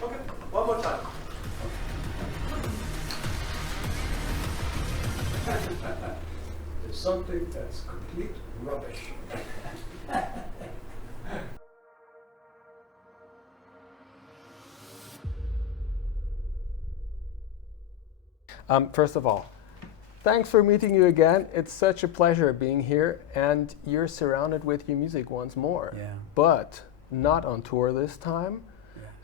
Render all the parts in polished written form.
Okay, one more time. There's something that's complete rubbish. First of all, thanks for meeting you again. It's such a pleasure being here, and you're surrounded with your music once more. Yeah. But not on tour this time,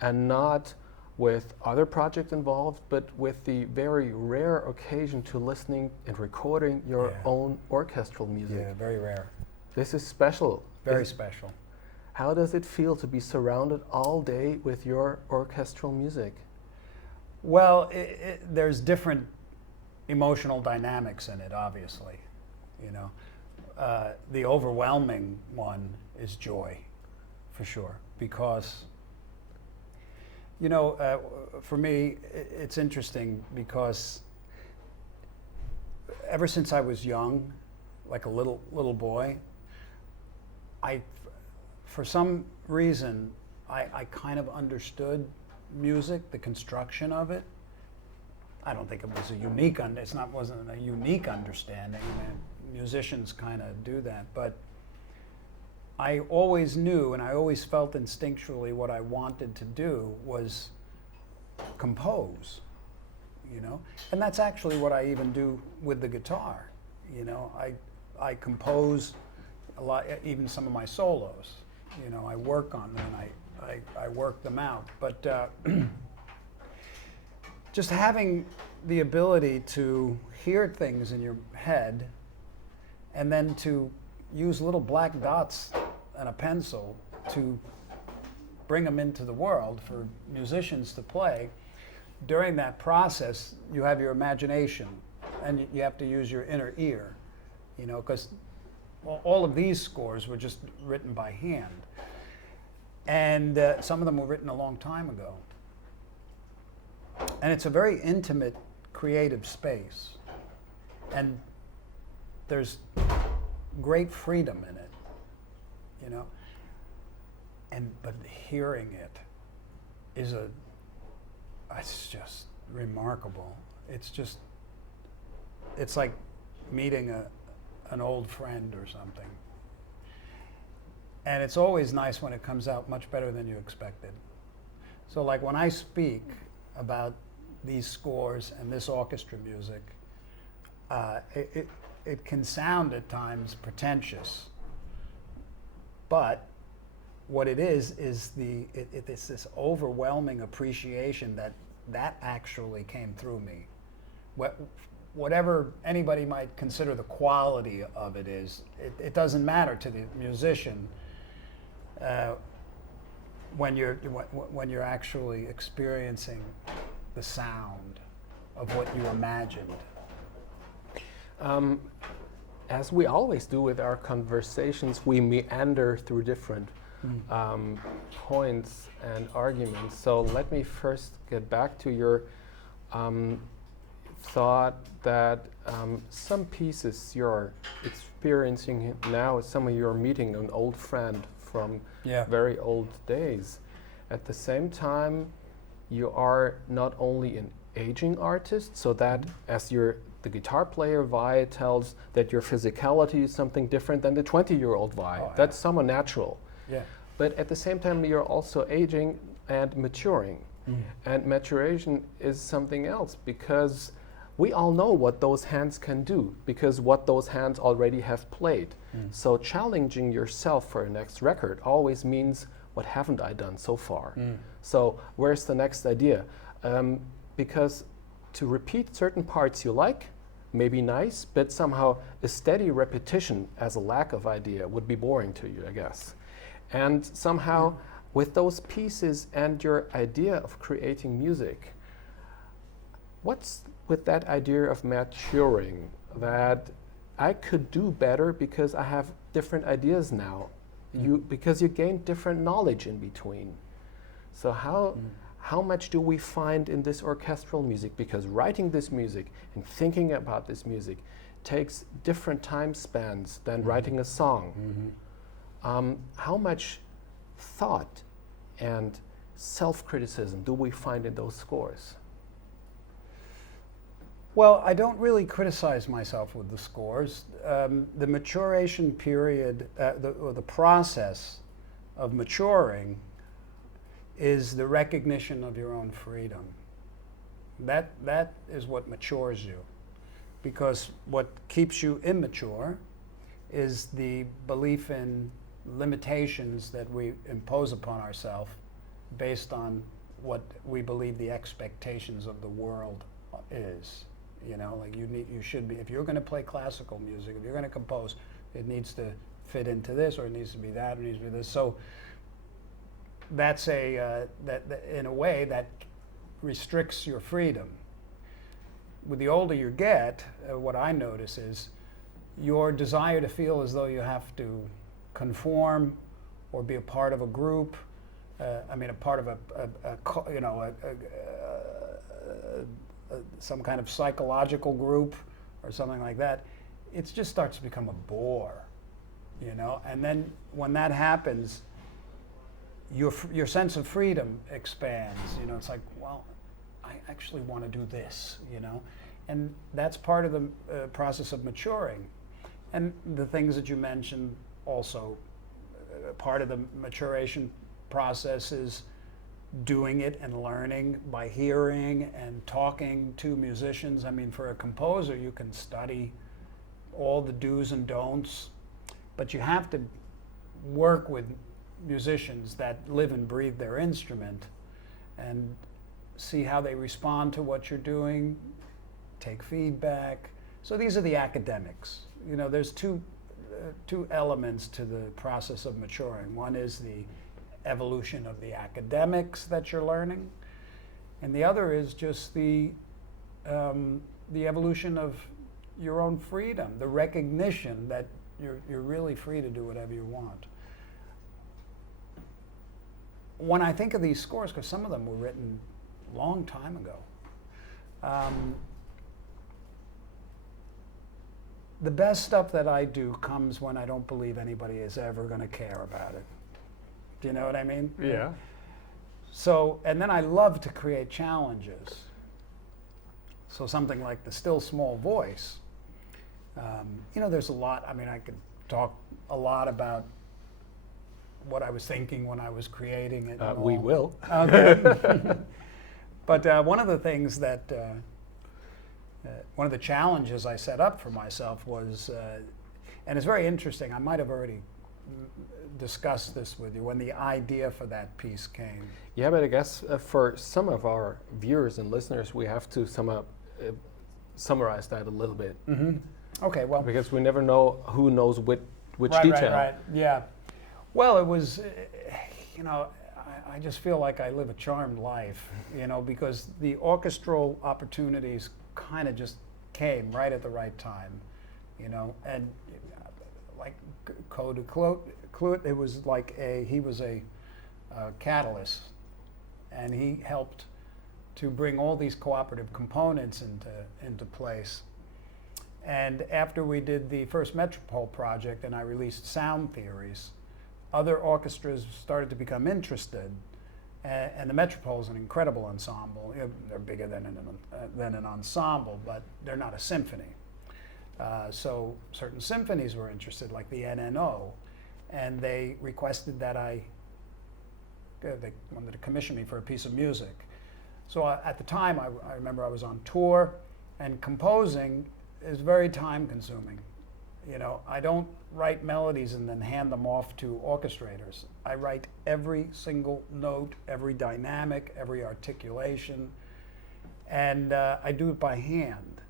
and not with other projects involved, but with the very rare occasion to listening and recording your own orchestral music. Yeah, very rare. This is special. Very special. How does it feel to be surrounded all day with your orchestral music? Well, there's different emotional dynamics in it, obviously. You know, the overwhelming one is joy, for sure, because, you know, for me, it's interesting because ever since I was young, like a little boy, for some reason, I kind of understood music, the construction of it. I don't think it was a unique, wasn't a unique understanding. I mean, musicians kind of do that, but I always knew and I always felt instinctually what I wanted to do was compose, you know? And that's actually what I even do with the guitar, you know? I compose a lot, even some of my solos, you know, I work on them and I work them out, but just having the ability to hear things in your head and then to use little black dots and a pencil to bring them into the world for musicians to play. During that process, you have your imagination and you have to use your inner ear, you know, because all of these scores were just written by hand. And some of them were written a long time ago. And it's a very intimate, creative space. And there's great freedom in it, you know? But hearing it is it's just remarkable. It's like meeting an old friend or something. And it's always nice when it comes out much better than you expected. So like when I speak about these scores and this orchestra music, it can sound at times pretentious, but what it is it's this overwhelming appreciation that actually came through me. Whatever anybody might consider the quality of it is, it doesn't matter to the musician when you're actually experiencing the sound of what you imagined. As we always do with our conversations, we meander through different points and arguments. So let me first get back to your thought that some pieces you're experiencing now, some of you're meeting an old friend from very old days. At the same time, you are not only an aging artist, so that as the guitar player Vai tells that your physicality is something different than the 20-year-old Vai. That's somewhat natural. Yeah. But at the same time, you're also aging and maturing. And maturation is something else, because we all know what those hands can do, because what those hands already have played. So challenging yourself for a next record always means, what haven't I done so far? So where's the next idea? Because to repeat certain parts you like may be nice, but somehow a steady repetition as a lack of idea would be boring to you, I guess. And somehow with those pieces and your idea of creating music, what's with that idea of maturing, that I could do better because I have different ideas now, because you gain different knowledge in between. So how much do we find in this orchestral music? Because writing this music and thinking about this music takes different time spans than writing a song. How much thought and self-criticism do we find in those scores? Well, I don't really criticize myself with the scores. The maturation period, or the process of maturing, is the recognition of your own freedom. That is what matures you. Because what keeps you immature is the belief in limitations that we impose upon ourselves based on what we believe the expectations of the world is. You know, like you should be, if you're going to play classical music, if you're going to compose, it needs to fit into this, or it needs to be that, or it needs to be this. So that's that in a way that restricts your freedom. With the older you get, what I notice is your desire to feel as though you have to conform or be a part of a group. A part of some kind of psychological group or something like that. It just starts to become a bore, you know. And then when that happens, your sense of freedom expands. You know, it's like, well, I actually want to do this, you know. And that's part of the process of maturing. And the things that you mentioned also, part of the maturation process is doing it and learning by hearing and talking to musicians. I mean, for a composer, you can study all the do's and don'ts, but you have to work with musicians that live and breathe their instrument and see how they respond to what you're doing, take feedback. So these are the academics. You know, there's two elements to the process of maturing. One is the evolution of the academics that you're learning, and the other is just the evolution of your own freedom, the recognition that you're really free to do whatever you want. When I think of these scores, because some of them were written a long time ago, the best stuff that I do comes when I don't believe anybody is ever going to care about it. Do you know what I mean? Yeah. So, and then I love to create challenges. So something like the still small voice, you know, there's a lot, I mean, I could talk a lot about what I was thinking when I was creating it. We will. Okay. But one of the things that, one of the challenges I set up for myself was, and it's very interesting, I might have already discussed this with you, when the idea for that piece came. Yeah, but I guess for some of our viewers and listeners, we have to summarize that a little bit. Mm-hmm. Okay, well. Because we never know who knows which right, detail. Right, yeah. Well, it was, you know, I just feel like I live a charmed life, you know, because the orchestral opportunities kind of just came right at the right time, you know, and like Code, it was like he was a catalyst, and he helped to bring all these cooperative components into place. And after we did the first Metropole project and I released Sound Theories, other orchestras started to become interested. And the Metropole is an incredible ensemble. You know, they're bigger than an ensemble, but they're not a symphony. So certain symphonies were interested, like the NNO, and they requested that they wanted to commission me for a piece of music. So at the time, I remember I was on tour, and composing is very time consuming. You know, I don't write melodies and then hand them off to orchestrators. I write every single note, every dynamic, every articulation, and I do it by hand,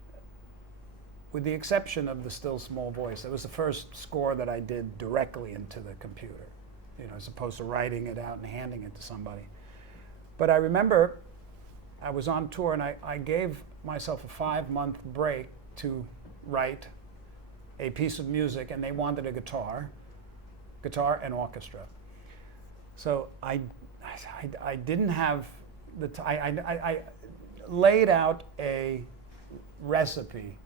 with the exception of the still small voice. It was the first score that I did directly into the computer, you know, as opposed to writing it out and handing it to somebody. But I remember I was on tour, and I gave myself a 5-month break to write a piece of music, and they wanted a guitar and orchestra. So I didn't have I laid out a recipe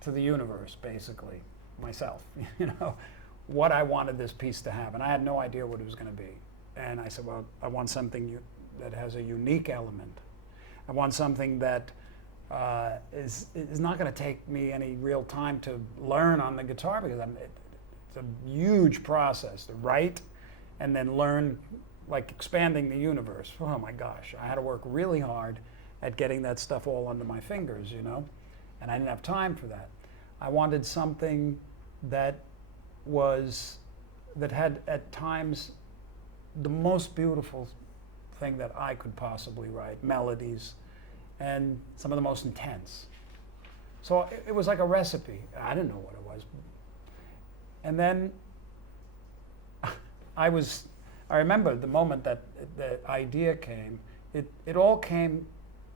to the universe, basically, myself, you know, what I wanted this piece to have, and I had no idea what it was going to be. And I said, well, I want something that has a unique element. I want something that is not going to take me any real time to learn on the guitar, because it's a huge process to write and then learn, like expanding the universe. Oh my gosh, I had to work really hard at getting that stuff all under my fingers, you know, and I didn't have time for that. I wanted something that had at times the most beautiful thing that I could possibly write, melodies, and some of the most intense. So it was like a recipe. I didn't know what it was. And then I remember the moment that the idea came, it all came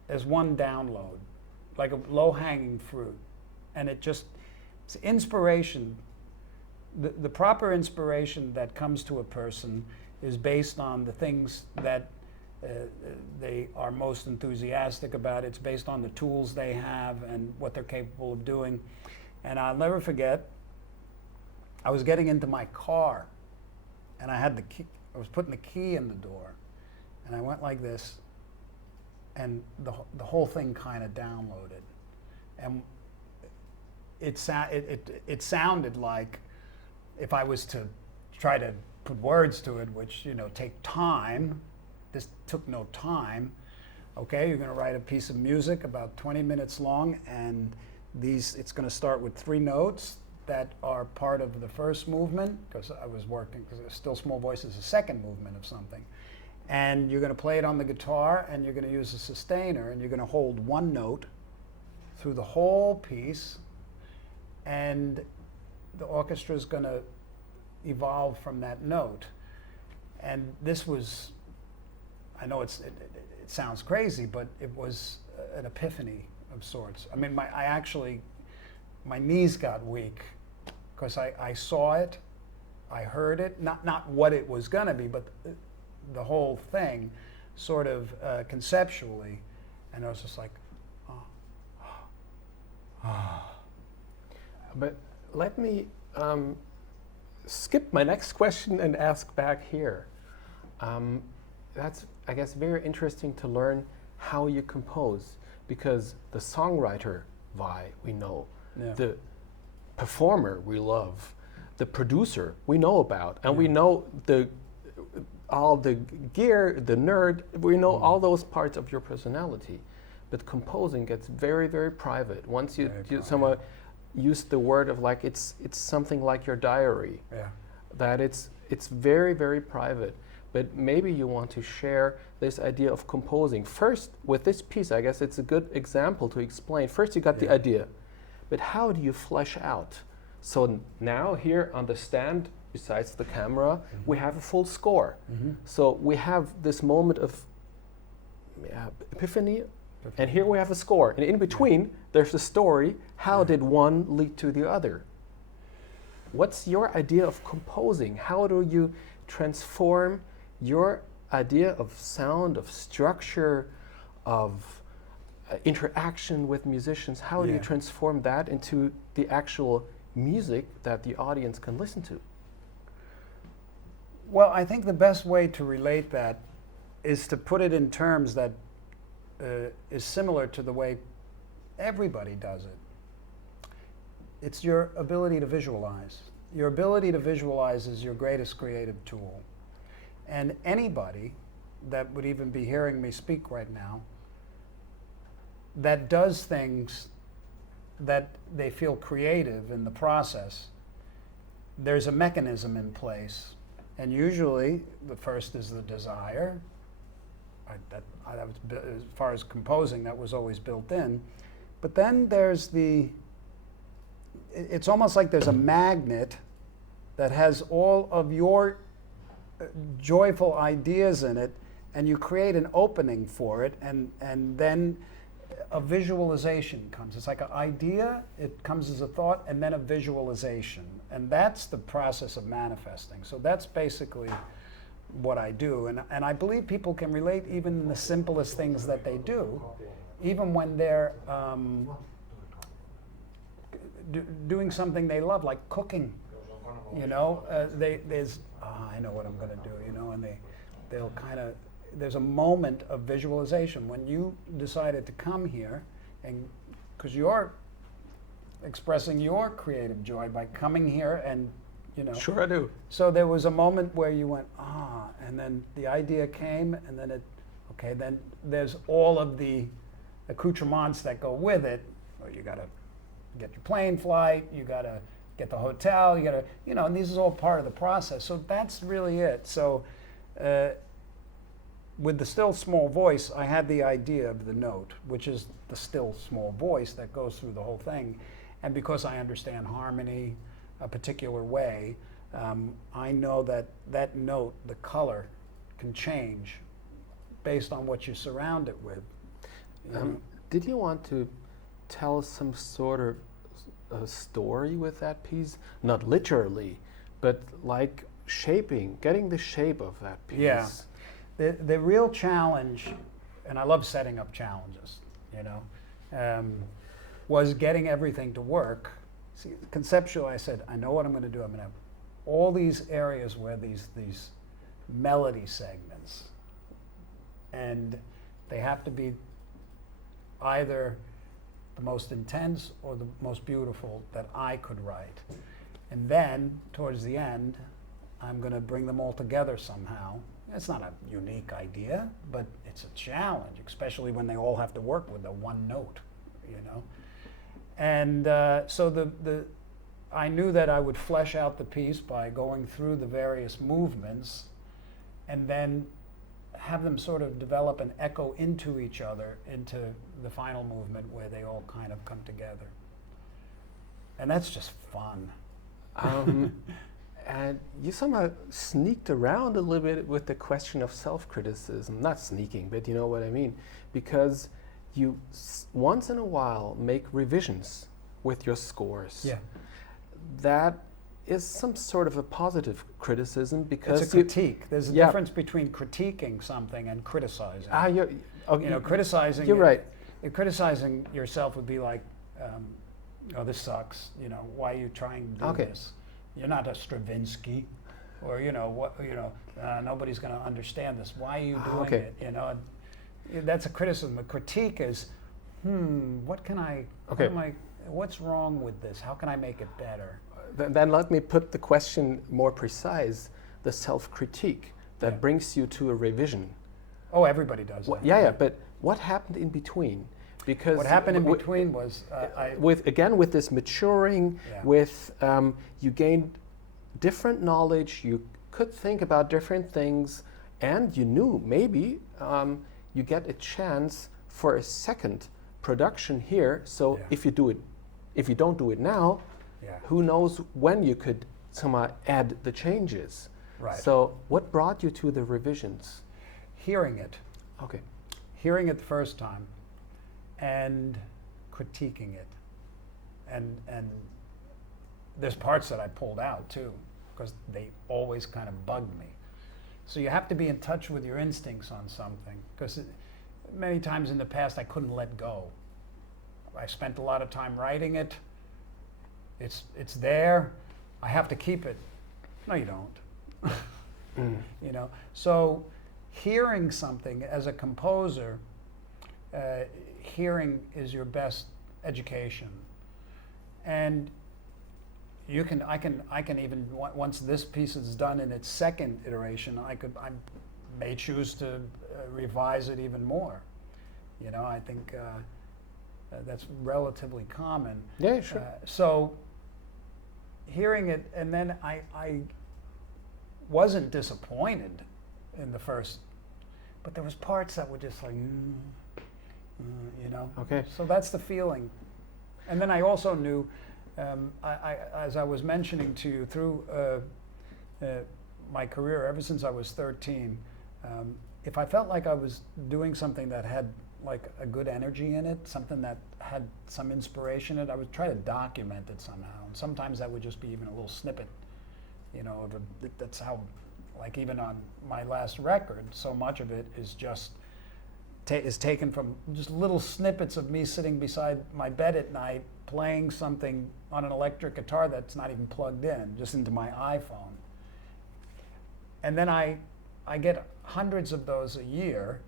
as one download, like a low-hanging fruit. And it's inspiration. The proper inspiration that comes to a person is based on the things that they are most enthusiastic about. It's based on the tools they have and what they're capable of doing. And I'll never forget, I was getting into my car, and I had the key. I was putting the key in the door, and I went like this, and the whole thing kind of downloaded, and it sounded like, if I was to try to put words to it, which, you know, take time. This took no time. Okay, you're going to write a piece of music about 20 minutes long, and it's going to start with 3 notes that are part of the first movement, because Still Small Voice is the second movement of something. And you're going to play it on the guitar, and you're going to use a sustainer, and you're going to hold one note through the whole piece, and the orchestra is going to evolve from that note. And this was, I know it sounds crazy, but it was an epiphany of sorts. I mean, my knees got weak, because I saw it, I heard it, not what it was going to be, but the whole thing, sort of conceptually, and I was just like, But let me skip my next question and ask back here. That's, I guess, very interesting to learn how you compose, because the songwriter, Vai, we know. Yeah. The performer, we love. The producer, we know about. And we know all the gear, the nerd, we know all those parts of your personality. But composing gets very, very private. Once someone used the word of, like, it's something like your diary. Yeah. That it's very, very private. But maybe you want to share this idea of composing. First, with this piece, I guess it's a good example to explain. First, you got the idea, but how do you flesh out? So now here on the stand, besides the camera, we have a full score. So we have this moment of epiphany, and here we have a score. And in between, there's a story. How did one lead to the other? What's your idea of composing? How do you transform your idea of sound, of structure, of interaction with musicians? How do you transform that into the actual music that the audience can listen to? Well, I think the best way to relate that is to put it in terms that is similar to the way everybody does it. It's your ability to visualize. Your ability to visualize is your greatest creative tool. And anybody that would even be hearing me speak right now that does things that they feel creative in the process, there's a mechanism in place. And usually the first is the desire. As far as composing, that was always built in. But then there's it's almost like there's a magnet that has all of your joyful ideas in it, and you create an opening for it, and then a visualization comes. It's like an idea, it comes as a thought, and then a visualization. And that's the process of manifesting. So that's basically what I do. And I believe people can relate even in the simplest things that they do, even when they're doing something they love, like cooking. You know, I know what I'm going to do, you know, and they'll kind of, there's a moment of visualization when you decided to come here, and because you're expressing your creative joy by coming here, and Sure, I do. so there was a moment where you went, and then the idea came, and then then there's all of the accoutrements that go with it. Or you got to get your plane flight, you got to get the hotel, you got to, and this is all part of the process. So that's really it. So with the still small voice, I had the idea of the note, which is the still small voice that goes through the whole thing. And because I understand harmony a particular way, I know that that note, the color, can change based on what you surround it with. Did you want to tell some sort of a story with that piece? Not literally, but like shaping, getting the shape of that piece. Yeah. The real challenge, and I love setting up challenges, was getting everything to work. See, conceptually, I said, I know what I'm going to do. I'm going to have all these areas where these melody segments, and they have to be either the most intense or the most beautiful that I could write. And then, towards the end, I'm going to bring them all together somehow. It's not a unique idea, but it's a challenge, especially when they all have to work with the one note, And so I knew that I would flesh out the piece by going through the various movements and then have them sort of develop and echo into each other into the final movement where they all kind of come together. And that's just fun. And you somehow sneaked around a little bit with the question of self-criticism. Not sneaking, but you know what I mean. Because you once in a while make revisions with your scores. Yeah. That is some sort of a positive criticism because it's a critique. There's a difference between critiquing something and criticizing. Criticizing. You're right. Criticizing yourself would be like, this sucks. Why are you trying to do this? You're not a Stravinsky, or nobody's going to understand this. Why are you doing it? That's a criticism. A critique is, what's wrong with this? How can I make it better? Then let me put the question more precise. The self-critique that brings you to a revision. Oh, everybody does that. But what happened in between? Because what happened in between was with this maturing, you gained different knowledge. You could think about different things, and you knew maybe you get a chance for a second production here. So if you don't do it now, who knows when you could somehow add the changes. Right. So what brought you to the revisions? Hearing it. Okay. Hearing it the first time. And critiquing it, and there's parts that I pulled out too, because they always kind of bugged me. So you have to be in touch with your instincts on something, because many times in the past I couldn't let go. I spent a lot of time writing it. It's there. I have to keep it. No, you don't. So hearing something as a composer. Hearing is your best education, and I can even once this piece is done in its second iteration, I may choose to revise it even more. I think that's relatively common. Yeah, sure. So hearing it, and then I wasn't disappointed in the first, but there was parts that were just like. Okay. So that's the feeling. And then I also knew, as I was mentioning to you through my career, ever since I was 13, if I felt like I was doing something that had like a good energy in it, something that had some inspiration in it, I would try to document it somehow. And sometimes that would just be even a little snippet, that's how, like even on my last record, so much of it is just is taken from just little snippets of me sitting beside my bed at night playing something on an electric guitar that's not even plugged in, just into my iPhone. And then I get hundreds of those a year.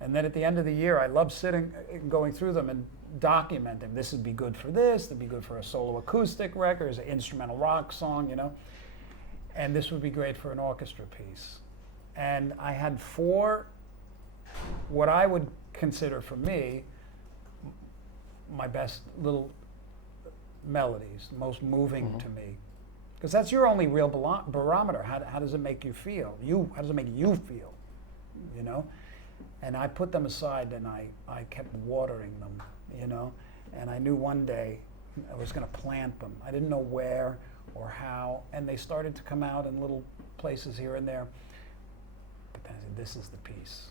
And then at the end of the year, I love sitting, going through them and documenting. This would be good for this. That'd be good for a solo acoustic record, an instrumental rock song, you know. And this would be great for an orchestra piece. And I had 4, what I would consider for me, my best little melodies, most moving to me. Because that's your only real barometer. How does it make you feel? How does it make you feel? You know? And I put them aside and I kept watering them, you know? And I knew one day I was going to plant them. I didn't know where or how. And they started to come out in little places here and there. But then I said, this is the piece.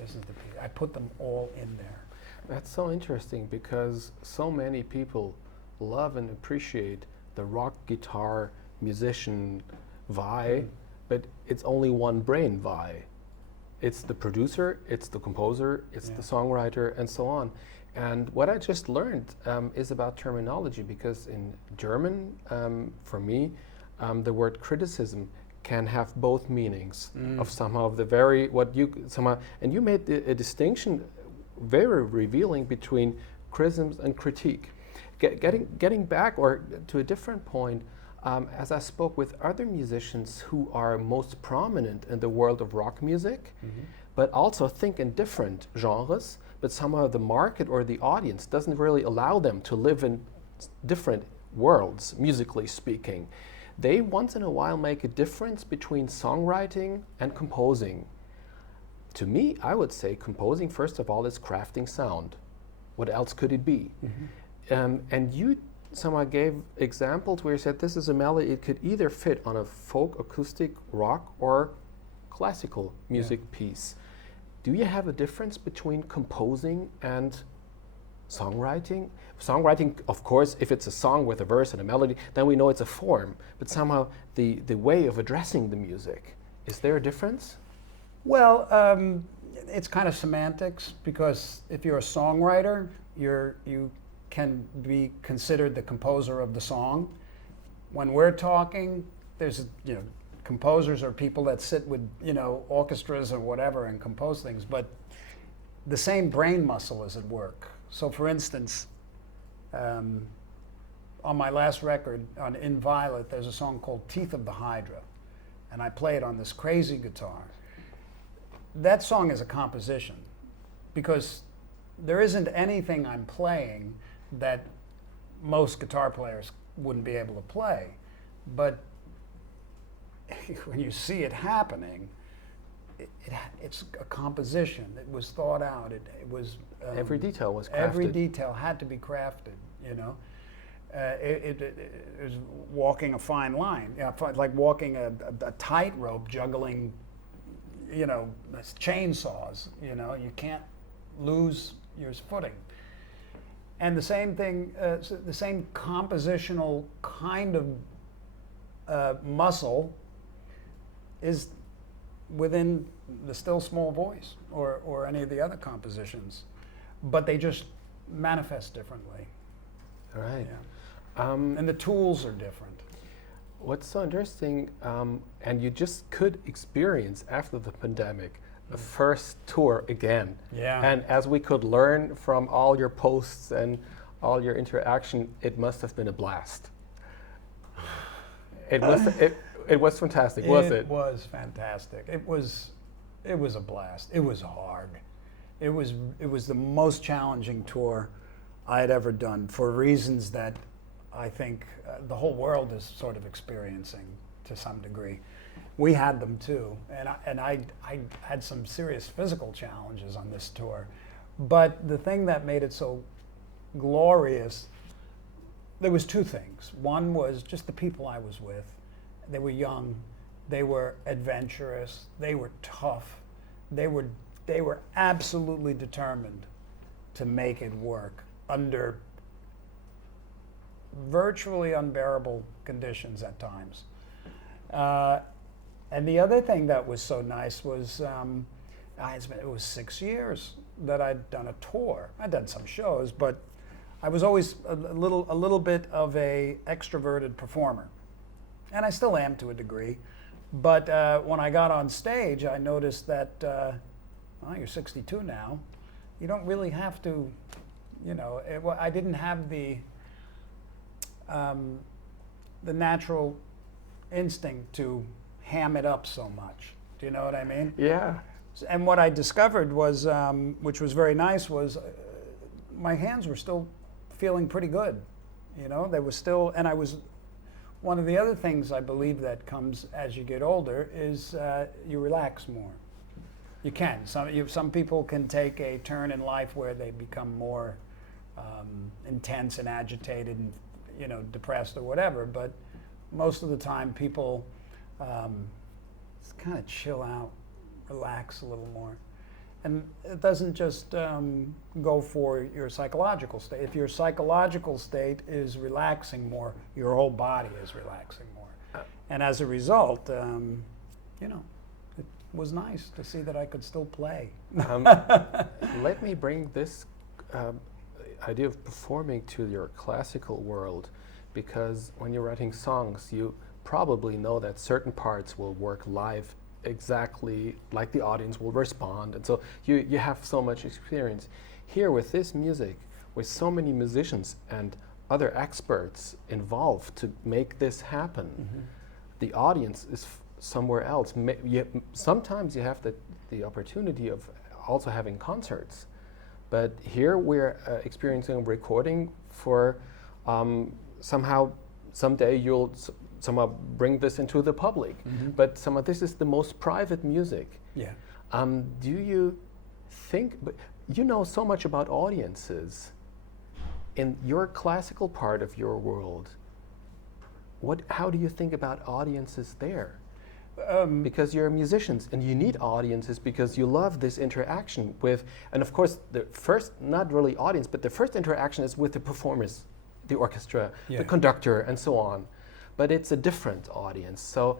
This is the piece. I put them all in there. That's so interesting because so many people love and appreciate the rock guitar musician Vai, but it's only one brain Vai. It's the producer, it's the composer, it's the songwriter, and so on. And what I just learned is about terminology, because in German, for me, the word criticism can have both meanings of somehow the very, and you made a distinction very revealing between criticisms and critique. Getting back or to a different point, as I spoke with other musicians who are most prominent in the world of rock music, but also think in different genres, but somehow the market or the audience doesn't really allow them to live in different worlds, musically speaking. They once in a while make a difference between songwriting and composing. To me, I would say composing, first of all, is crafting sound. What else could it be? And you somehow gave examples where you said this is a melody, it could either fit on a folk, acoustic, rock, or classical music piece. Do you have a difference between composing and songwriting? Songwriting, of course, if it's a song with a verse and a melody, then we know it's a form, but somehow the way of addressing the music, is there a difference? Well, it's kind of semantics, because if you're a songwriter, you can be considered the composer of the song. When we're talking, there's, you know, composers are people that sit with, you know, orchestras or whatever and compose things, but the same brain muscle is at work. So for instance, on my last record, on In Violet, there's a song called Teeth of the Hydra, and I play it on this crazy guitar. That song is a composition, because there isn't anything I'm playing that most guitar players wouldn't be able to play. But when you see it happening, it's a composition. It was thought out. It was every detail was crafted. Every detail had to be crafted, you know. It was walking a fine line, you know, like walking a tightrope, juggling, you know, chainsaws. You know, you can't lose your footing. And the same thing, the same compositional kind of muscle is within the Still Small Voice or any of the other compositions, but they just manifest differently. All right. Yeah. And the tools are different. What's so interesting, and you just could experience after the pandemic, a first tour again. Yeah. And as we could learn from all your posts and all your interaction, it must have been a blast. It was fantastic, was it? It was fantastic. It was a blast. It was hard. It was the most challenging tour I had ever done, for reasons that I think the whole world is sort of experiencing to some degree. We had them too, and I had some serious physical challenges on this tour. But the thing that made it so glorious, there was 2 things. One was just the people I was with. They were young, they were adventurous, they were tough, they were absolutely determined to make it work under virtually unbearable conditions at times. And the other thing that was so nice was it was 6 years that I'd done a tour. I'd done some shows, but I was always a little bit of a extroverted performer, and I still am to a degree. But when I got on stage, I noticed that, well, you're 62 now. You don't really have to, well, I didn't have the natural instinct to ham it up so much. Do you know what I mean? Yeah. And what I discovered was, which was very nice, was my hands were still feeling pretty good. They were still, and I was, one of the other things I believe that comes as you get older is you relax more. You can. Some people can take a turn in life where they become more intense and agitated and, depressed or whatever, but most of the time people just kind of chill out, relax a little more. And it doesn't just go for your psychological state. If your psychological state is relaxing more, your whole body is relaxing more. And as a result, it was nice to see that I could still play. Let me bring this idea of performing to your classical world, because when you're writing songs, you probably know that certain parts will work live exactly like the audience will respond, and so you have so much experience. Here with this music, with so many musicians and other experts involved to make this happen, the audience is somewhere else. Sometimes you have the opportunity of also having concerts, but here we're experiencing recording for somehow someday you'll somehow bring this into the public, but somehow this is the most private music. Yeah. Do you think, but you know so much about audiences in your classical part of your world, how do you think about audiences there? Because you're musicians and you need audiences because you love this interaction with, and of course the first, not really audience, but the first interaction is with the performers, the orchestra, the conductor, and so on. But it's a different audience. So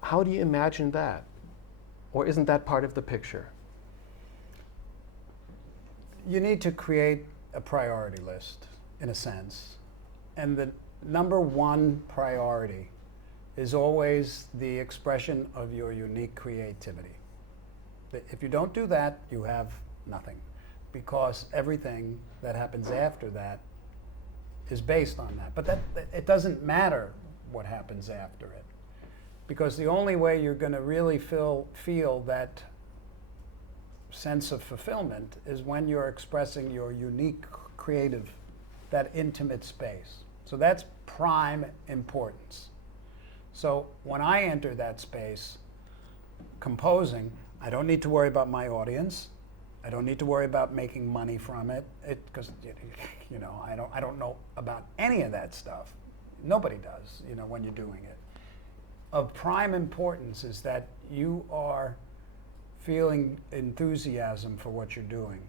how do you imagine that? Or isn't that part of the picture? You need to create a priority list, in a sense. And the number one priority is always the expression of your unique creativity. If you don't do that, you have nothing, because everything that happens after that is based on that. But it doesn't matter what happens after it, because the only way you're going to really feel that sense of fulfillment is when you're expressing your unique creative, that intimate space. So that's prime importance. So when I enter that space composing, I don't need to worry about my audience. I don't need to worry about making money from it, because I don't know about any of that stuff. Nobody does, when you're doing it. Of prime importance is that you are feeling enthusiasm for what you're doing,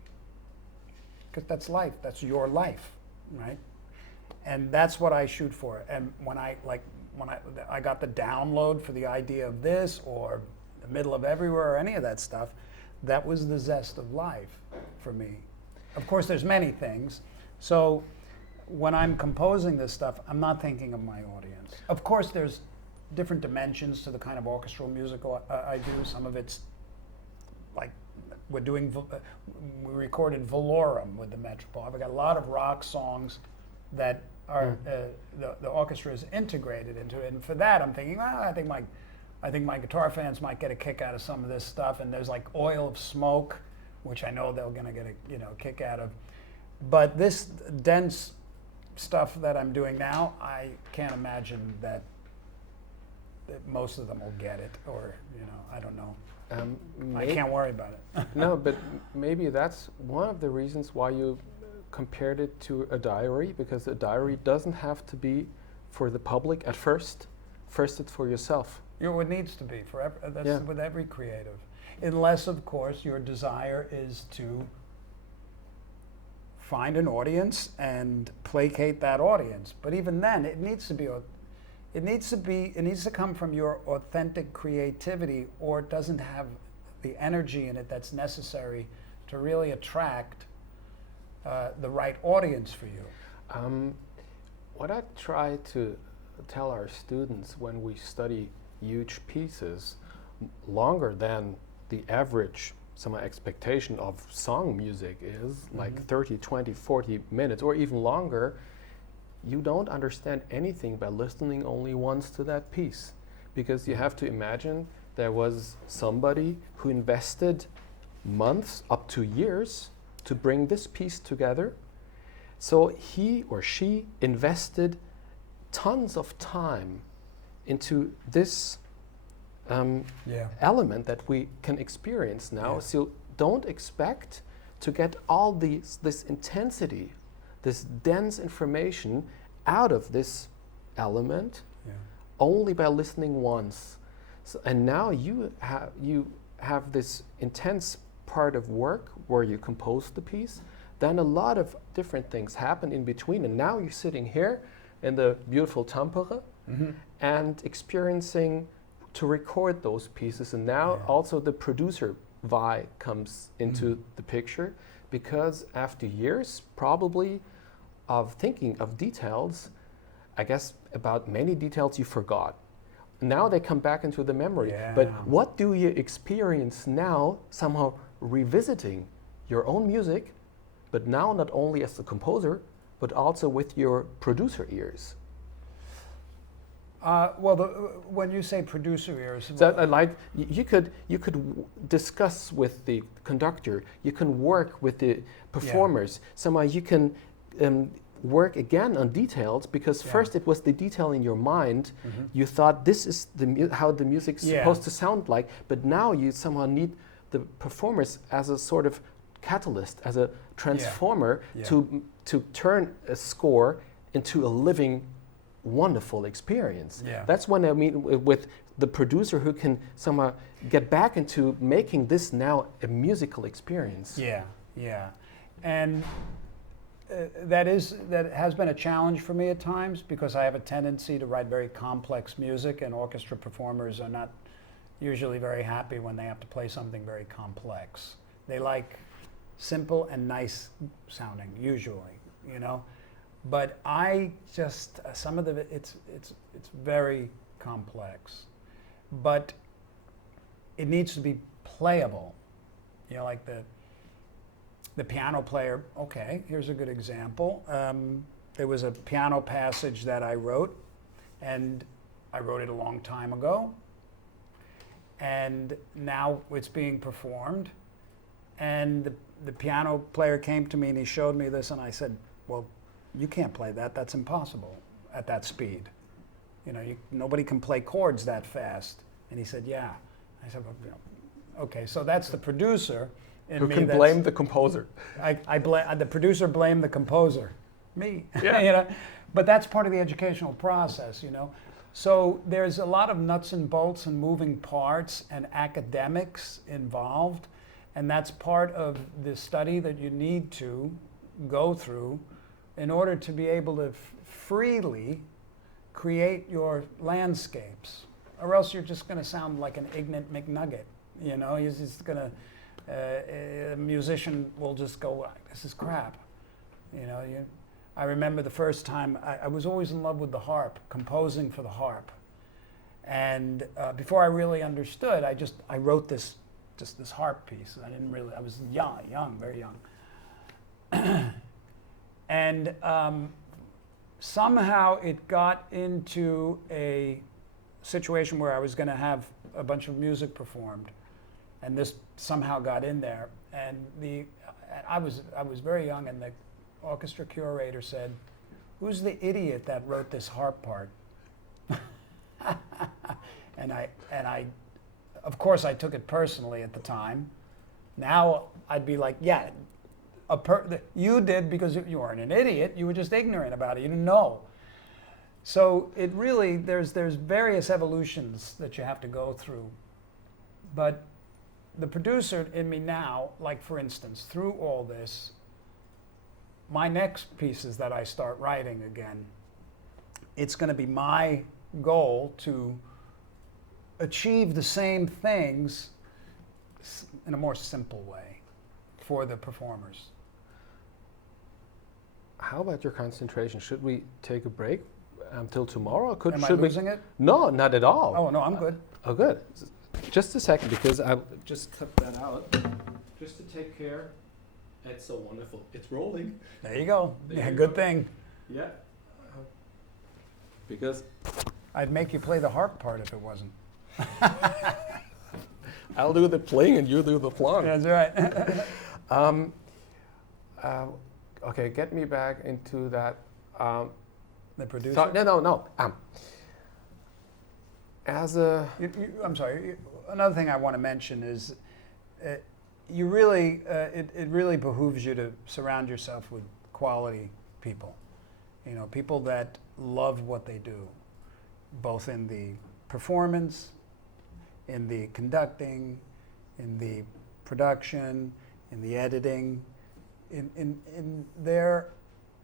because that's life. That's your life, right? And that's what I shoot for. And when I got the download for the idea of this, or the middle of everywhere, or any of that stuff, that was the zest of life for me. Of course, there's many things. So when I'm composing this stuff, I'm not thinking of my audience. Of course, there's different dimensions to the kind of orchestral music I do. Some of it's like we recorded Valorum with the Metropole. I've got a lot of rock songs that are the orchestra is integrated into it, and for that I'm thinking, I think my guitar fans might get a kick out of some of this stuff, and there's like Oil of Smoke, which I know they're going to get a kick out of. But this dense stuff that I'm doing now, I can't imagine that most of them will get it, or I don't know. I can't worry about it. No, but maybe that's one of the reasons why you compared it to a diary, because a diary doesn't have to be for the public at first. First, it's for yourself. It needs to be for that's with every creative, unless of course your desire is to find an audience and placate that audience. But even then, it needs to come from your authentic creativity, or it doesn't have the energy in it that's necessary to really attract the right audience for you. What I try to tell our students when we study huge pieces, longer than the average expectation of song music is, like 30, 20, 40 minutes, or even longer, you don't understand anything by listening only once to that piece. Because you have to imagine there was somebody who invested months up to years to bring this piece together. So he or she invested tons of time into this element that we can experience now. Yeah. So don't expect to get all this intensity, this dense information out of this element only by listening once. So, and now you have this intense part of work where you compose the piece. Then a lot of different things happen in between, and now you're sitting here in the beautiful Tampere and experiencing to record those pieces. And now also the producer Vai comes into the picture, because after years probably of thinking of details, I guess about many details you forgot. Now they come back into the memory. But what do you experience now, somehow revisiting your own music, but now not only as the composer, but also with your producer ears? When you say producer ears, So, like you could discuss with the conductor. You can work with the performers. Somehow you can work again on details, because first it was the detail in your mind. You thought this is how the music's supposed to sound like, but now you somehow need the performers as a sort of catalyst, as a transformer to turn a score into a living, wonderful experience. That's what I mean with the producer, who can somehow get back into making this now a musical experience. And that has been a challenge for me at times, because I have a tendency to write very complex music, and orchestra performers are not usually very happy when they have to play something very complex. They like simple and nice sounding, usually, you know. But I just some of the it's very complex, but it needs to be playable. You know, like the piano player. Okay, here's a good example. There was a piano passage that I wrote, and I wrote it a long time ago, and now it's being performed. And the piano player came to me and he showed me this, and I said, well, you can't play that. That's impossible at that speed. You know, nobody can play chords that fast. And he said, yeah. I said, well, you know, okay, so that's the producer in Who me. can blame the composer? The producer blamed the composer, me. Yeah. You know, but that's part of the educational process, you know. So there's a lot of nuts and bolts and moving parts and academics involved, and that's part of the study that you need to go through in order to be able to freely create your landscapes, or else you're just going to sound like an ignorant McNugget. You know, he's just going to, a musician will just go, this is crap. You know, I remember the first time, I was always in love with the harp, composing for the harp. And before I really understood, I wrote this harp piece. I was young, very young. And somehow it got into a situation where I was going to have a bunch of music performed, and this somehow got in there. And I was very young, and the orchestra curator said, "Who's the idiot that wrote this harp part?" and I, of course, I took it personally at the time. Now I'd be like, yeah. You did because you weren't an idiot. You were just ignorant about it. You didn't know. So it really, there's various evolutions that you have to go through. But the producer in me now, like for instance, through all this, my next pieces that I start writing again, it's going to be my goal to achieve the same things in a more simple way for the performers. How about your concentration? Should we take a break? until tomorrow. Am I Should we? losing it? No, not at all. Oh, no, I'm good. Oh, good. Just a second, because I'll just cut that out. Just to take care. It's so wonderful. It's rolling. There you go. There Yeah, you good go. thing. Yeah. Because I'd make you play the harp part if it wasn't. I'll do the playing and you do the plong. That's right. Okay, get me back into that. The producer? No. As a I'm sorry. Another thing I want to mention is you really, it really behooves you to surround yourself with quality people. You know, people that love what they do, both in the performance, in the conducting, in the production, in the editing, in their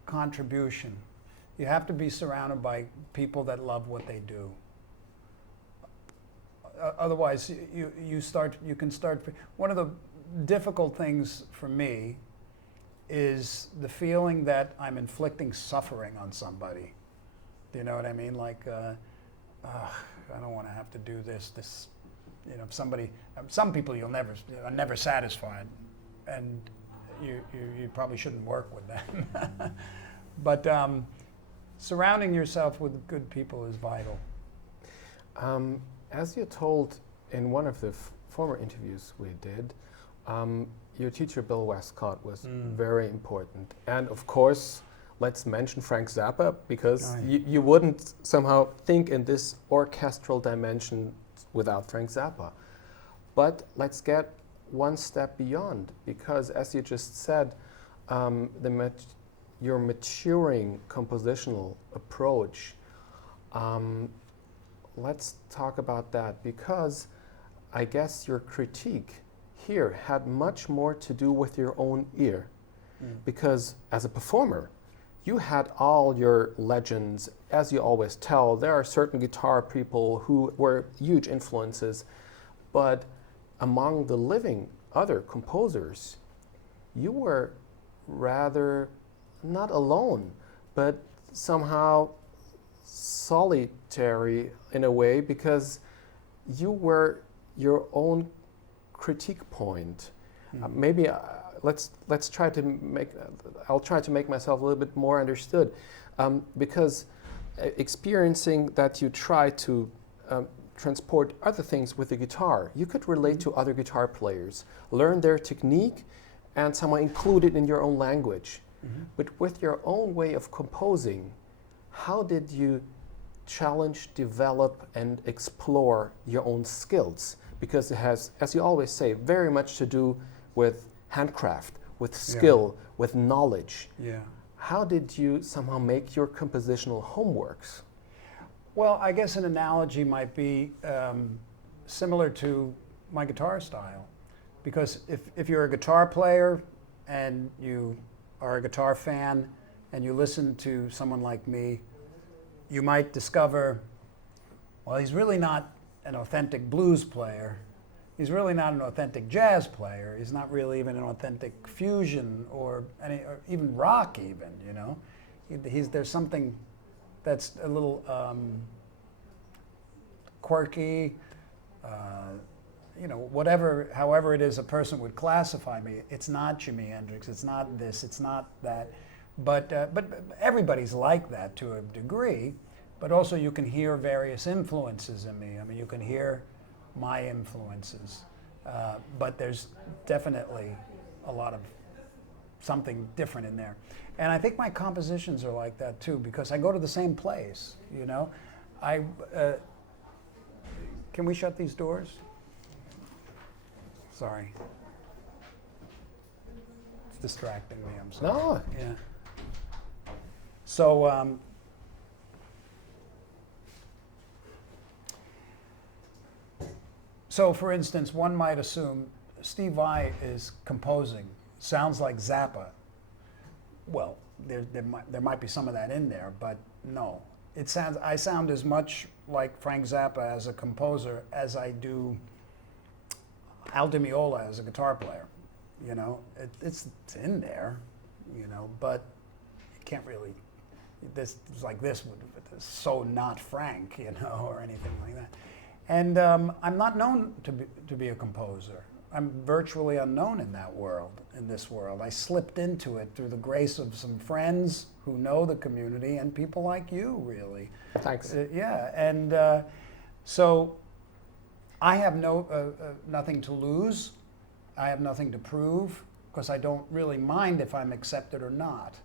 contribution. You have to be surrounded by people that love what they do. Otherwise, you can start. One of the difficult things for me is the feeling that I'm inflicting suffering on somebody. Do you know what I mean? Like, I don't want to have to do this. You know, some people are never satisfied, and you probably shouldn't work with them. But surrounding yourself with good people is vital. As you told in one of the former interviews we did, your teacher Bill Westcott was very important. And of course, let's mention Frank Zappa, because you wouldn't somehow think in this orchestral dimension without Frank Zappa. But let's get one step beyond, because as you just said, your maturing compositional approach, let's talk about that, because I guess your critique here had much more to do with your own ear. Because as a performer, you had all your legends. As you always tell, there are certain guitar people who were huge influences, but among the living other composers, you were rather not alone, but somehow solitary in a way, because you were your own critique point. Maybe let's try to make. I'll try to make myself a little bit more understood, because experiencing that you try to transport other things with the guitar, you could relate to other guitar players, learn their technique, and somehow include it in your own language. But with your own way of composing, how did you challenge, develop, and explore your own skills? Because it has, as you always say, very much to do with handcraft, with skill, with knowledge. Yeah. How did you somehow make your compositional homeworks? Well, I guess an analogy might be similar to my guitar style. Because if you're a guitar player and you are a guitar fan and you listen to someone like me, you might discover, well, he's really not an authentic blues player. He's really not an authentic jazz player. He's not really even an authentic fusion or even rock even, you know. There's something that's a little quirky, you know, however it is a person would classify me. It's not Jimi Hendrix, it's not this, it's not that. But everybody's like that to a degree, but also you can hear various influences in me. I mean, you can hear my influences, but there's definitely a lot of something different in there. And I think my compositions are like that too, because I go to the same place, you know. Can we shut these doors? Sorry. It's distracting me, I'm sorry. No. Yeah. So, for instance, one might assume Steve Vai is composing. Sounds like Zappa. Well, there might be some of that in there, but no. I sound as much like Frank Zappa as a composer as I do Al Di Meola as a guitar player. You know, it's in there, you know, but you can't really, this is like this would so not Frank, you know, or anything like that. And I'm not known to be a composer. I'm virtually unknown in that world, in this world. I slipped into it through the grace of some friends who know the community and people like you, really. Thanks. Yeah, and so I have nothing to lose. I have nothing to prove, because I don't really mind if I'm accepted or not.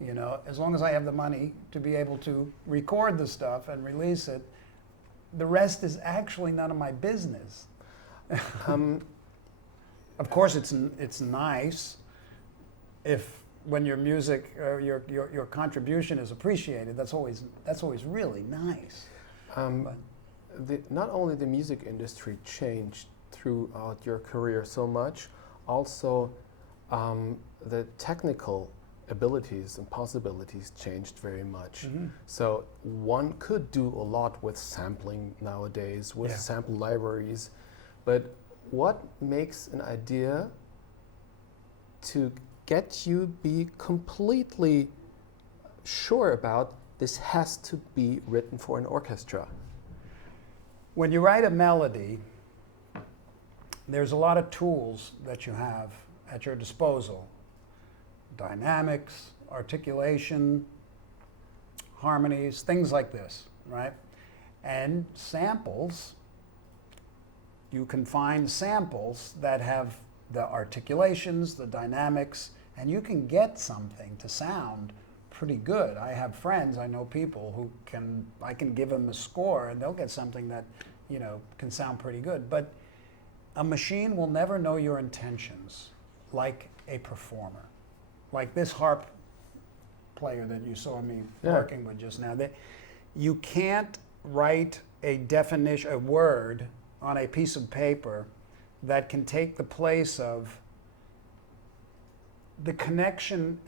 You know, as long as I have the money to be able to record the stuff and release it, the rest is actually none of my business. Of course, it's nice if when your music, your contribution is appreciated. That's always really nice. Not only the music industry changed throughout your career so much, also the technical abilities and possibilities changed very much. Mm-hmm. So one could do a lot with sampling nowadays, with sample libraries, but what makes an idea to get you be completely sure about this has to be written for an orchestra? When you write a melody, there's a lot of tools that you have at your disposal. Dynamics, articulation, harmonies, things like this, right? And samples, you can find samples that have the articulations, the dynamics, and you can get something to sound pretty good. I have friends, I know people who I can give them a score and they'll get something that, you know, can sound pretty good. But a machine will never know your intentions like a performer. Like this harp player that you saw me working with just now. You can't write a definition, a word on a piece of paper that can take the place of the connection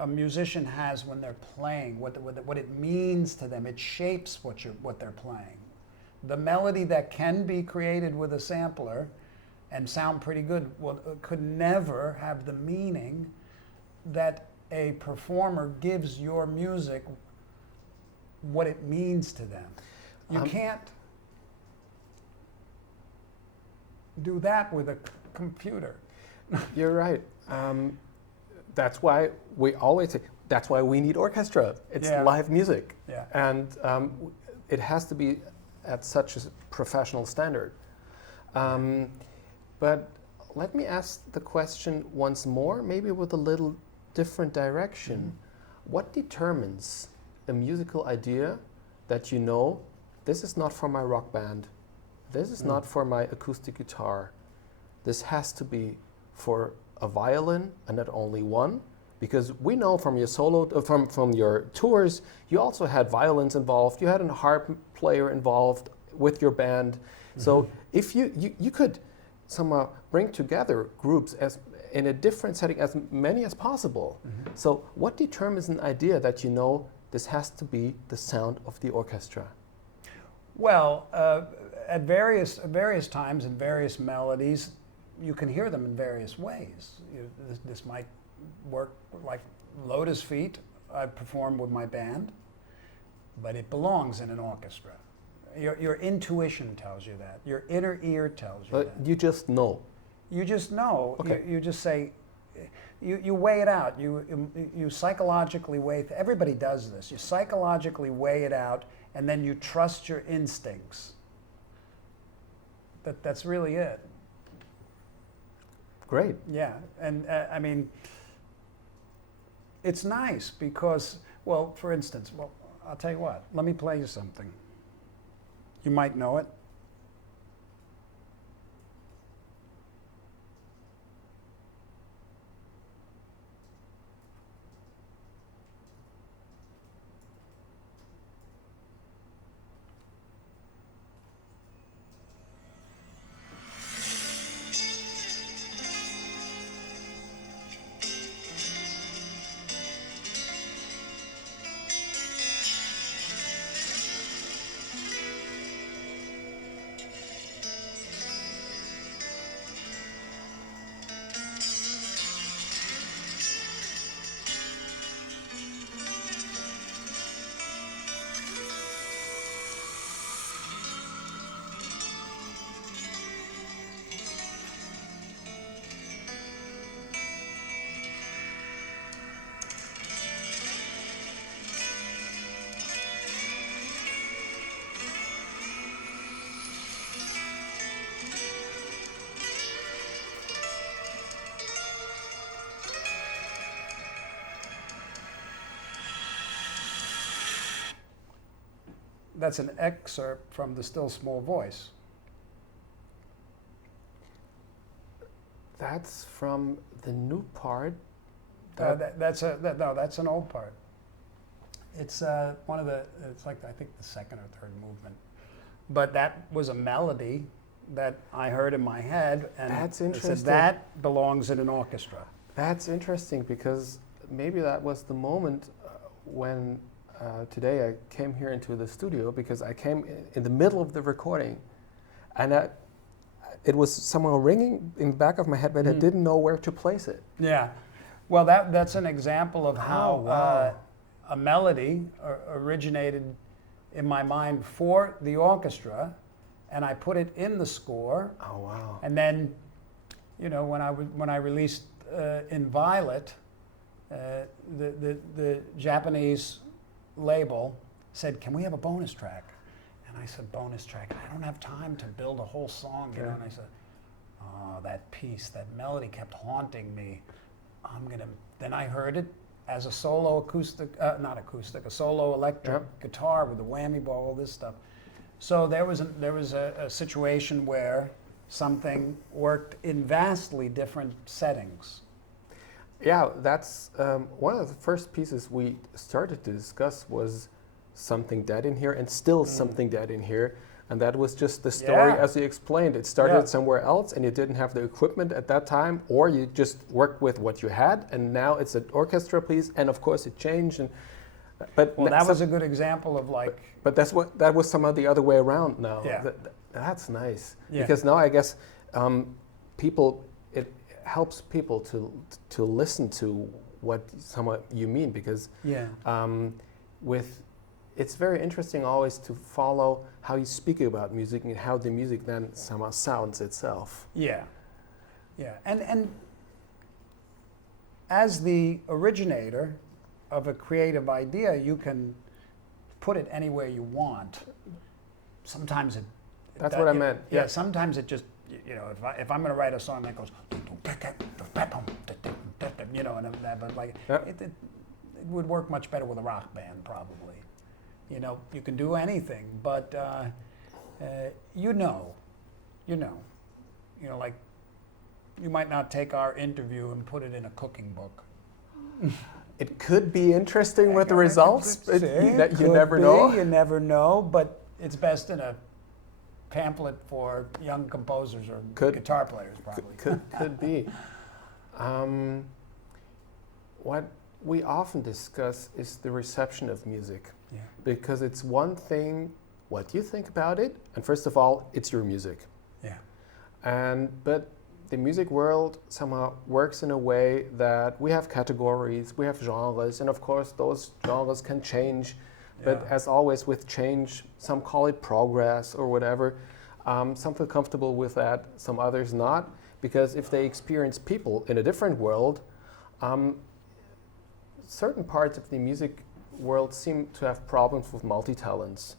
a musician has when they're playing, what it means to them. It shapes what they're playing. The melody that can be created with a sampler and sound pretty good could never have the meaning that a performer gives your music, what it means to them. You can't do that with a computer. You're right. That's why we always say, that's why we need orchestra. It's live music. Yeah. And it has to be at such a professional standard. But let me ask the question once more, maybe with a little different direction. Mm-hmm. What determines a musical idea that you know, this is not for my rock band, this is not for my acoustic guitar, this has to be for a violin, and not only one, because we know from your solo, from your tours, you also had violins involved, you had a harp player involved with your band. Mm-hmm. So if you could somehow bring together groups as in a different setting, as many as possible. Mm-hmm. So what determines an idea that you know this has to be the sound of the orchestra? Well, at various times and various melodies, you can hear them in various ways. This might work like Lotus Feet. I perform with my band, but it belongs in an orchestra. Your intuition tells you that. Your inner ear tells you that. You just know. You just know. Okay. You just say, you weigh it out. You psychologically weigh. Everybody does this. You psychologically weigh it out, and then you trust your instincts. That's really it. Great. Yeah, and I mean, it's nice because, well, for instance, I'll tell you what. Let me play you something. You might know it. that's an excerpt from the Still Small Voice. That's from the new part. No, that's an old part. It's one of the. It's like I think the second or third movement, but that was a melody that I heard in my head, and That's it interesting. said that belongs in an orchestra. That's interesting because maybe that was the moment when today I came here into the studio, because I came in the middle of the recording, and it was somehow ringing in the back of my head, but I didn't know where to place it. Yeah, well, that's an example of how wow. a melody originated in my mind for the orchestra, and I put it in the score. Oh wow! And then, you know, when I released in Violet, the Japanese label said, "Can we have a bonus track?" And I said, "Bonus track? I don't have time to build a whole song, you know." And I said, "Oh, that piece, that melody kept haunting me. Then I heard it as a solo acoustic, not acoustic, a solo electric guitar with a whammy bar, all this stuff. So there was a situation where something worked in vastly different settings. Yeah, that's one of the first pieces we started to discuss was Something Dead in Here, and still Something Dead in Here. And that was just the story as you explained. It started somewhere else and you didn't have the equipment at that time, or you just worked with what you had, and now it's an orchestra piece, and of course it changed. But that was a good example of like... But that was somehow the other way around now. Yeah. That's nice. Yeah. Because now I guess it helps people to listen to what somewhat you mean, because it's very interesting always to follow how you speak about music and how the music then somehow sounds itself. Yeah, yeah. And as the originator of a creative idea, you can put it anywhere you want. Sometimes it... That's what I meant. Yeah, sometimes it just, you know, if I'm going to write a song that goes, you know, and that, but like, it would work much better with a rock band, probably. You know, you can do anything, but you know, like, you might not take our interview and put it in a cooking book. It could be interesting with the results. You never know. You never know, but it's best in a pamphlet for young composers or guitar players, probably. Could be. What we often discuss is the reception of music. Yeah. Because it's one thing what you think about it, and first of all, it's your music. Yeah. But the music world somehow works in a way that we have categories, we have genres, and of course those genres can change. But as always with change, some call it progress or whatever. Some feel comfortable with that, some others not, because if they experience people in a different world, certain parts of the music world seem to have problems with multi-talents.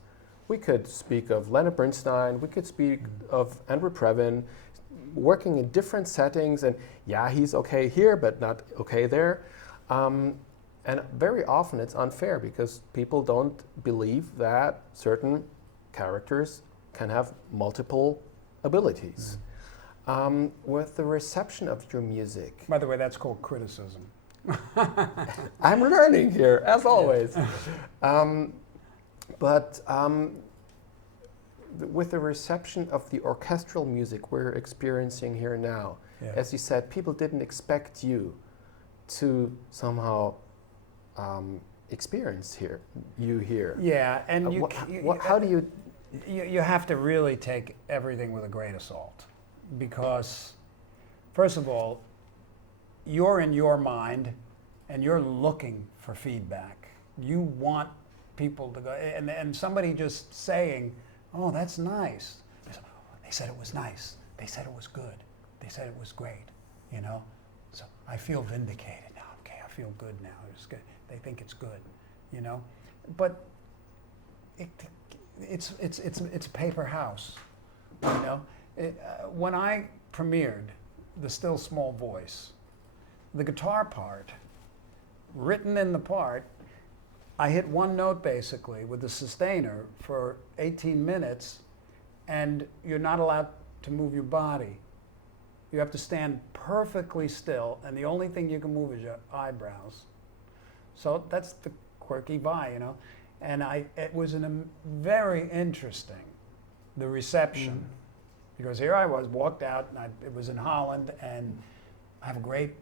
We could speak of Leonard Bernstein, we could speak of Andrew Previn, working in different settings, and he's okay here, but not okay there. And very often it's unfair because people don't believe that certain characters can have multiple abilities. With the reception of your music. By the way, that's called criticism. I'm learning here, as always. With the reception of the orchestral music we're experiencing here now, as you said, people didn't expect you to somehow experience you here. Yeah, and how do you... You have to really take everything with a grain of salt, because, first of all, you're in your mind and you're looking for feedback. You want people to go, and somebody just saying, "Oh, that's nice." They said it was nice. They said it was good. They said it was great. You know, so I feel vindicated now. Okay, I feel good now. It's good. They think it's good. You know, but it's a paper house. You know, when I premiered the Still Small Voice, the guitar part, written in the part, I hit one note basically with the sustainer for 18 minutes, and you're not allowed to move your body. You have to stand perfectly still, and the only thing you can move is your eyebrows. So that's the quirky Vai, you know. And it was very interesting, the reception. Because here I was, walked out, and it was in Holland, and I have a great,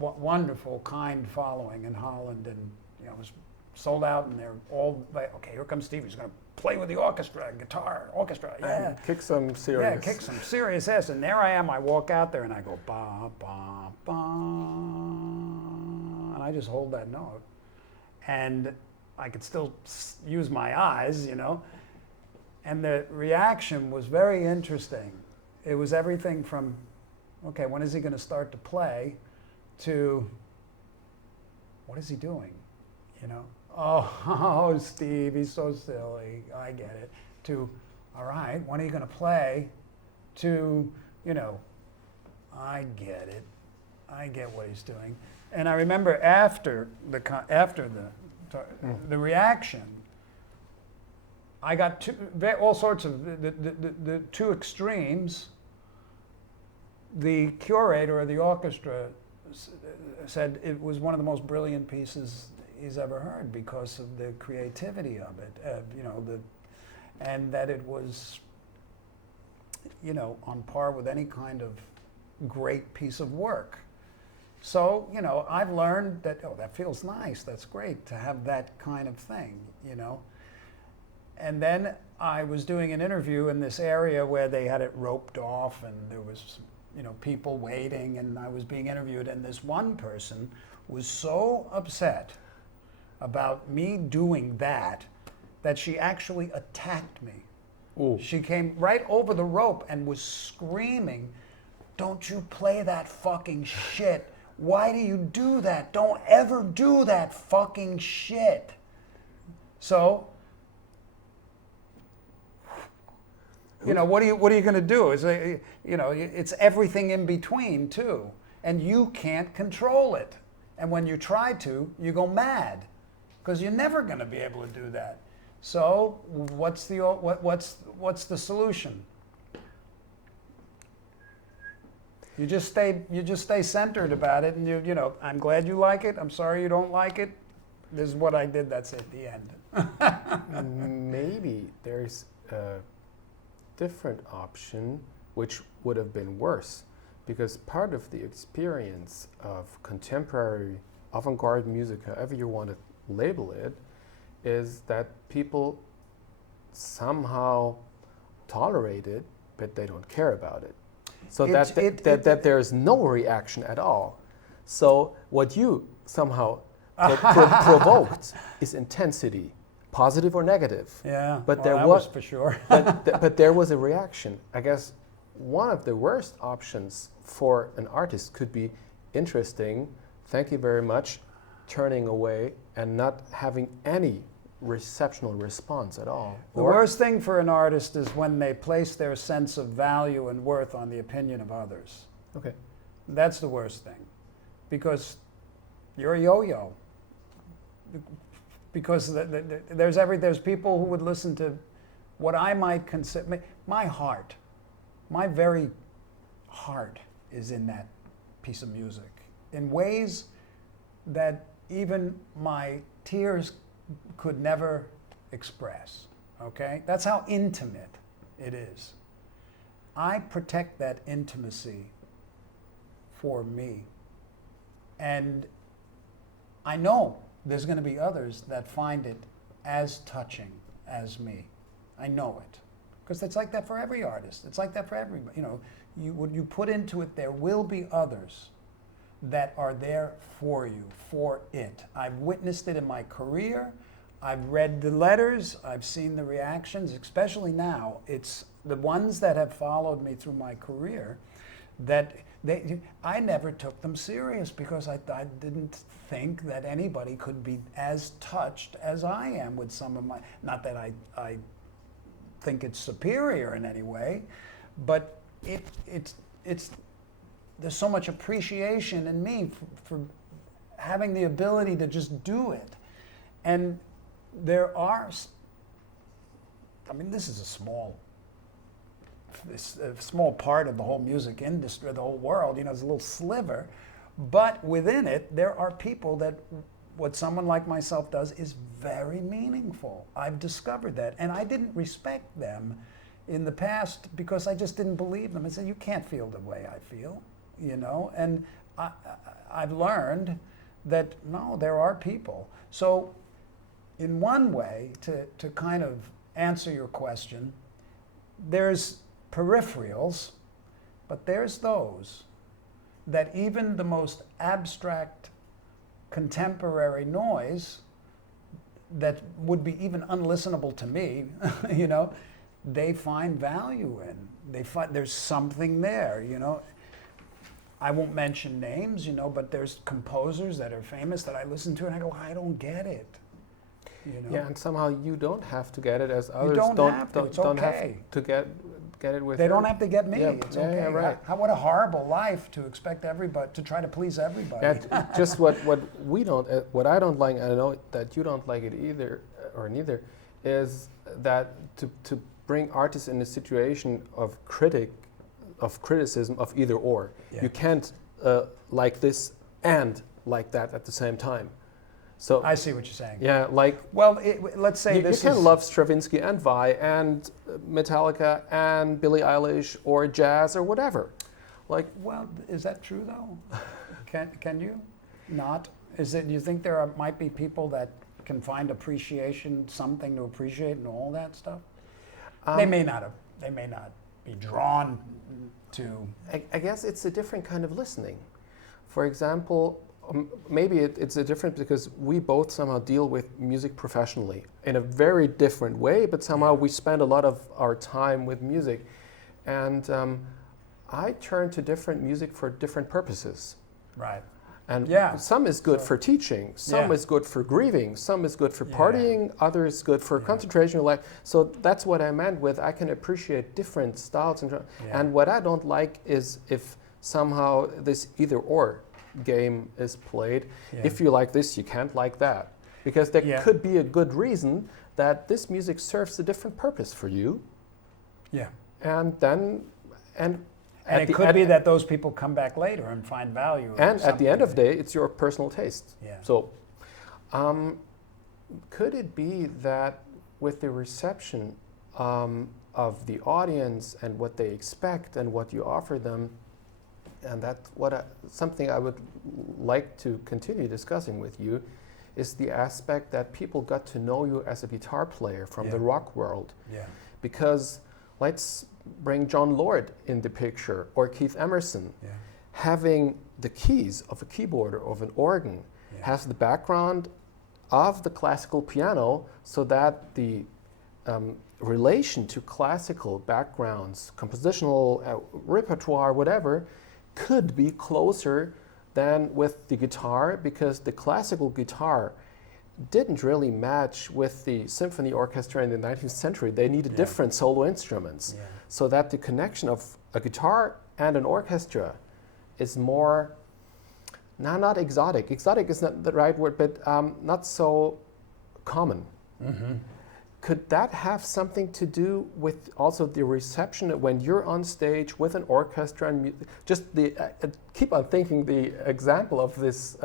wonderful, kind following in Holland, and you know, it was sold out, and they're all like, okay, here comes Steve, he's going to play with the orchestra, guitar, orchestra, yeah. And kick some serious. Yeah, kick some serious ass, and there I am, I walk out there, and I go, ba, ba, ba, and I just hold that note. And I could still use my eyes, you know. And the reaction was very interesting. It was everything from, okay, when is he going to start to play, to, what is he doing? You know, oh, Steve, he's so silly, I get it. To, all right, when are you going to play? To, you know, I get it. I get what he's doing. And I remember after the reaction, I got all sorts of the two extremes. The curator of the orchestra said it was one of the most brilliant pieces he's ever heard because of the creativity of it, you know, and that it was, you know, on par with any kind of great piece of work. So, you know, I've learned that, oh, that feels nice, that's great to have that kind of thing, you know. And then I was doing an interview in this area where they had it roped off, and there was, you know, people waiting, and I was being interviewed, and this one person was so upset about me doing that she actually attacked me. Ooh. She came right over the rope and was screaming, "Don't you play that fucking shit. Why do you do that? Don't ever do that fucking shit." So, you know, what are you going to do? You know, it's everything in between too, and you can't control it. And when you try to, you go mad, because you're never going to be able to do that. So, what's the solution? You just stay centered about it, and you know, I'm glad you like it. I'm sorry you don't like it. This is what I did. That's at the end. Maybe there's a different option, which would have been worse, because part of the experience of contemporary avant-garde music, however you want to label it, is that people somehow tolerate it, but they don't care about it. So that there's no reaction at all. So what you somehow provoked is intensity, positive or negative. Yeah, but well, there that was for sure. but there was a reaction. I guess one of the worst options for an artist could be interesting, thank you very much, turning away and not having any receptional response at all. The worst thing for an artist is when they place their sense of value and worth on the opinion of others. Okay. That's the worst thing, because you're a yo-yo. Because there's people who would listen to what I might consider my heart. My very heart is in that piece of music in ways that even my tears could never express, okay? That's how intimate it is. I protect that intimacy for me. And I know there's going to be others that find it as touching as me. I know it. Because it's like that for every artist. It's like that for everybody. You know, what you put into it, there will be others that are there for you, for it. I've witnessed it in my career. I've read the letters. I've seen the reactions, especially now. It's the ones that have followed me through my career that I never took them serious, because I didn't think that anybody could be as touched as I am with some of my, not that I think it's superior in any way, but it's there's so much appreciation in me for having the ability to just do it. And there are, I mean, this is a small part of the whole music industry, the whole world, you know, it's a little sliver. But within it, there are people that what someone like myself does is very meaningful. I've discovered that. And I didn't respect them in the past because I just didn't believe them. I said, you can't feel the way I feel, you know? And I've learned that, no, there are people. So in one way, to kind of answer your question, there's peripherals, but there's those that even the most abstract contemporary noise that would be even unlistenable to me, you know, they find value in. They find there's something there, you know. I won't mention names, you know, but there's composers that are famous that I listen to and I go, I don't get it. You know? Yeah, and somehow you don't have to get it as others You don't have to. It's don't okay. have to get it with They you. don't have to get me. Yeah, It's yeah, okay. yeah, right. What a horrible life to expect everybody to try to please everybody. Yeah, just what we don't, what I don't like, and I know that you don't like it either, or neither, is that to bring artists in a situation of criticism of either or. Yeah. You can't like this and like that at the same time. So I see what you're saying. yeah, like Well, let's say you this can is love Stravinsky and Vai and Metallica and Billie Eilish or jazz or whatever. Like, Well, is that true though? Can you not? Is it? Do you think might be people that can find appreciation, something to appreciate, and all that stuff? They may not have. They may not be drawn to. I guess it's a different kind of listening. For example, maybe it's a different because we both somehow deal with music professionally in a very different way, but somehow we spend a lot of our time with music. And I turn to different music for different purposes. Right. And Yeah. some is good for teaching, some is good for grieving, some is good for partying, others good for concentration. Like, so that's what I meant with I can appreciate different styles. And what I don't like is if somehow this either or game is played. If you like this, you can't like that. Because there could be a good reason that this music serves a different purpose for you. Yeah. And then, and it could be that those people come back later and find value. And at the end of the day, it's your personal taste. Yeah. So, could it be that with the reception of the audience and what they expect and what you offer them, and that's something I would like to continue discussing with you, is the aspect that people got to know you as a guitar player from the rock world. Yeah. Because let's bring John Lord in the picture, or Keith Emerson. Yeah. Having the keys of a keyboard or of an organ has the background of the classical piano, so that the relation to classical backgrounds, compositional repertoire, whatever, could be closer than with the guitar, because the classical guitar didn't really match with the symphony orchestra in the 19th century. They needed different solo instruments, so that the connection of a guitar and an orchestra is more, not exotic. Exotic is not the right word, but not so common. Mm-hmm. Could that have something to do with also the reception when you're on stage with an orchestra and just the keep on thinking the example of this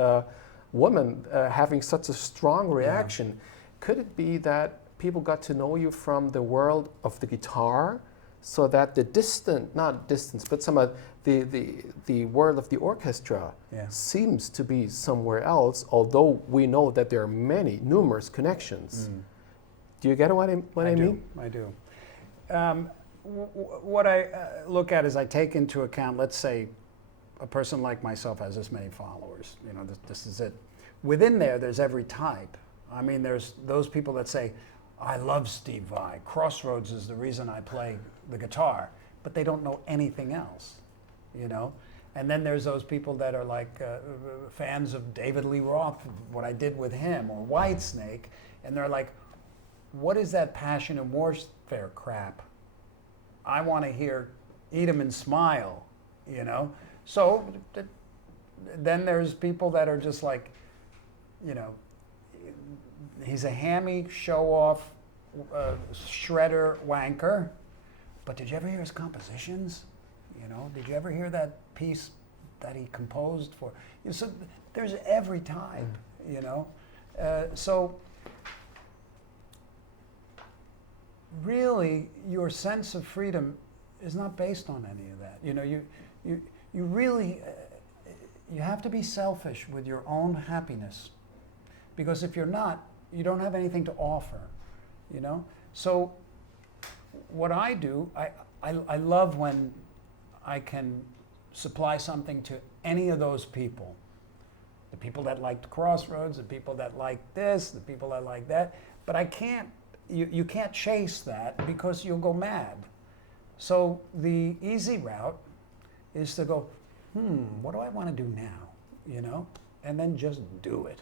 woman having such a strong reaction? Yeah. Could it be that people got to know you from the world of the guitar, so that the not distance, but some of the world of the orchestra seems to be somewhere else, although we know that there are numerous connections. Mm. Do you get what I mean? I do. What I look at is I take into account, let's say, a person like myself has this many followers. You know, this is it. Within there's every type. I mean, there's those people that say, I love Steve Vai. Crossroads is the reason I play the guitar, but they don't know anything else, you know? And then there's those people that are like fans of David Lee Roth, what I did with him, or Whitesnake, and they're like, what is that passion and warfare crap? I want to hear Eat 'em and Smile, you know? So then there's people that are just like, you know, he's a hammy, show-off, shredder wanker. But did you ever hear his compositions? You know, did you ever hear that piece that he composed for? You know, so there's every type. You know, so really, your sense of freedom is not based on any of that. You know, you really you have to be selfish with your own happiness, because if you're not, you don't have anything to offer. You know, so what I do, I love when I can supply something to any of those people. The people that liked Crossroads, the people that like this, the people that like that. But I can't, you can't chase that because you'll go mad. So the easy route is to go, what do I want to do now? You know? And then just do it.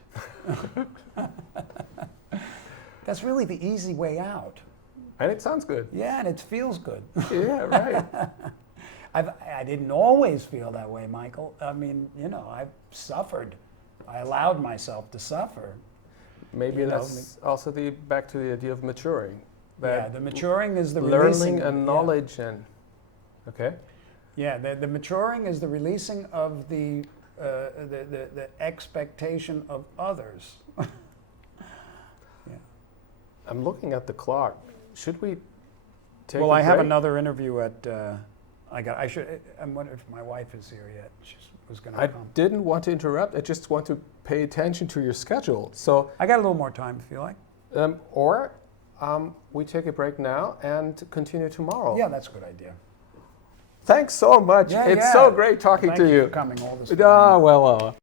That's really the easy way out. And it sounds good. Yeah, and it feels good. Yeah, right. I didn't always feel that way, Michael. I mean, you know, I've suffered. I allowed myself to suffer. Maybe that's also back to the idea of maturing. Yeah, the maturing is the learning releasing, and knowledge and okay. Yeah, the maturing is the releasing of the expectation of others. Yeah. I'm looking at the clock. Should we take Well, a I have break? another interview at. I'm wondering if my wife is here yet. She was going to I come. didn't want to interrupt. I just want to pay attention to your schedule. So, I got a little more time if you like. or we take a break now and continue tomorrow. Yeah, that's a good idea. Thanks so much. Yeah, it's yeah. so great talking Thank to you you. for coming all this time. Ah, well.